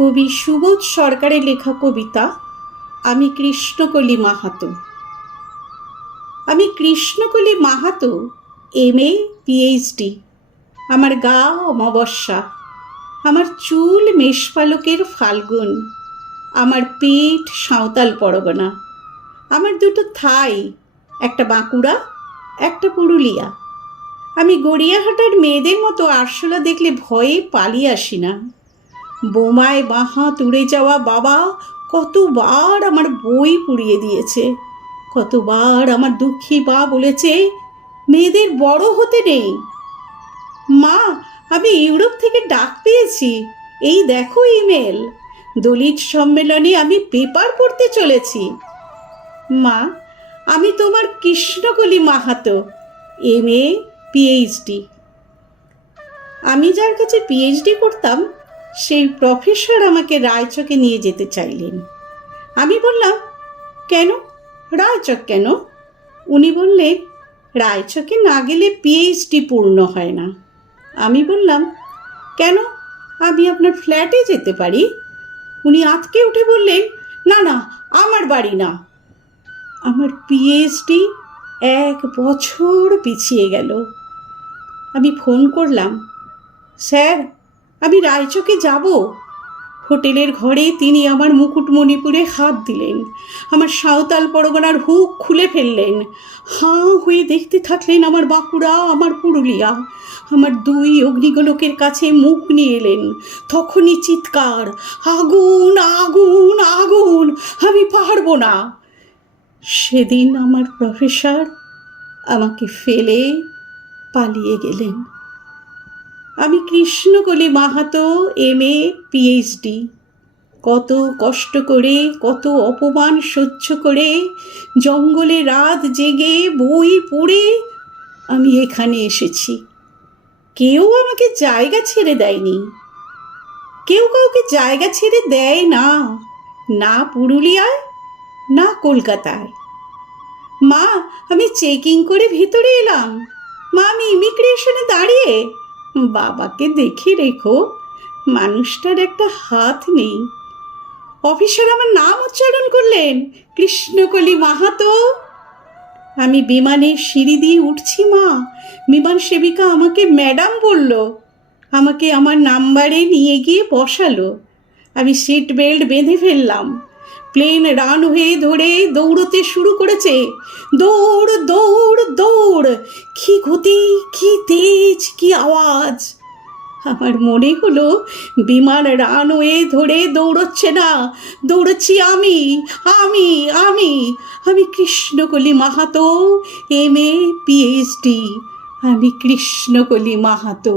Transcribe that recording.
কবি সুবোধ সরকারের লেখা কবিতা আমি কৃষ্ণকলি মাহাতো। আমি কৃষ্ণকলি মাহাতো, MA PhD। আমার গা অমাবস্যা, আমার চুল মেষপালকের ফাল্গুন, আমার পেট সাঁওতাল পরগনা, আমার দুটো থাই, একটা বাঁকুড়া একটা পুরুলিয়া। আমি গড়িয়াহাটার মেয়েদের মতো আরশোলা দেখলে ভয়ে পালিয়ে আসি না। বোমায় বাঁ উড়ে যাওয়া বাবা কতবার আমার বই পুড়িয়ে দিয়েছে, কতবার আমার দুঃখী মা বলেছে মেয়েদের বড় হতে নেই। মা, আমি ইউরোপ থেকে ডাক পেয়েছি, এই দেখো ইমেল, দলিত সম্মেলনে আমি পেপার পড়তে চলেছি। মা, আমি তোমার কৃষ্ণকলি মাহাতো, MA PhD। আমি যার কাছে PhD করতাম সেই প্রফেসর আমাকে রায়চকে নিয়ে যেতে চাইলেন। আমি বললাম, কেন, রায়চক কেন? উনি বললেন, রায়চকে না গেলে PhD পূর্ণ হয় না। আমি বললাম, কেন, আমি আপনার ফ্ল্যাটে যেতে পারি? উনি আঁতকে উঠে বললেন, না না, আমার বাড়ি না। আমার PhD 1 বছর পিছিয়ে গেল। আমি ফোন করলাম, স্যার, আমি রায়চকে যাব। হোটেলের ঘরে তিনি আমার মুকুটমণিপুরে হাত দিলেন, আমার সাঁওতাল পরগনার হুক খুলে ফেললেন, হাঁ হয়ে দেখতে থাকলেন আমার বাঁকুড়া, আমার পুরুলিয়া। আমার 2 অগ্নিগোলকের কাছে মুখ নিয়ে এলেন। তখনই চিৎকার, আগুন আগুন আগুন, আমি পারবো না। সেদিন আমার প্রফেসর আমাকে ফেলে পালিয়ে গেলেন। আমি কৃষ্ণকলি মাহাতো, MA PhD। কত কষ্ট করে, কত অপমান সহ্য করে, জঙ্গলে রাত জেগে বই পড়ে আমি এখানে এসেছি। কেউ আমাকে জায়গা ছেড়ে দেয়নি, কেউ কাউকে জায়গা ছেড়ে দেয় না, না পুরুলিয়ায় না কলকাতায়। মা, আমি চেকিং করে ভেতরে এলাম। মা, আমি ইমিগ্রেশনে দাঁড়িয়ে, বাবাকে দেখে রেখো, মানুষটার একটা হাত নেই। অফিসার আমার নাম উচ্চারণ করলেন, কৃষ্ণকলি মাহাতো। আমি বিমানের সিঁড়ি দিয়ে উঠছি মা, বিমান সেবিকা আমাকে ম্যাডাম বলল, আমাকে আমার নাম্বারে নিয়ে গিয়ে বসালো। আমি সিট বেল্ট বেঁধে ফেললাম। প্লেন রানওয়ে ধরে দৌড়তে শুরু করেছে। দৌড় দৌড় দৌড়, কি গতি, কি তেজ, কি আওয়াজ! আমার মনে হলো বিমান রানওয়ে ধরে দৌড়চ্ছে না, দৌড়চ্ছি আমি আমি আমি আমি কৃষ্ণকলি মাহাতো, MA PhD। আমি কৃষ্ণকলি মাহাতো।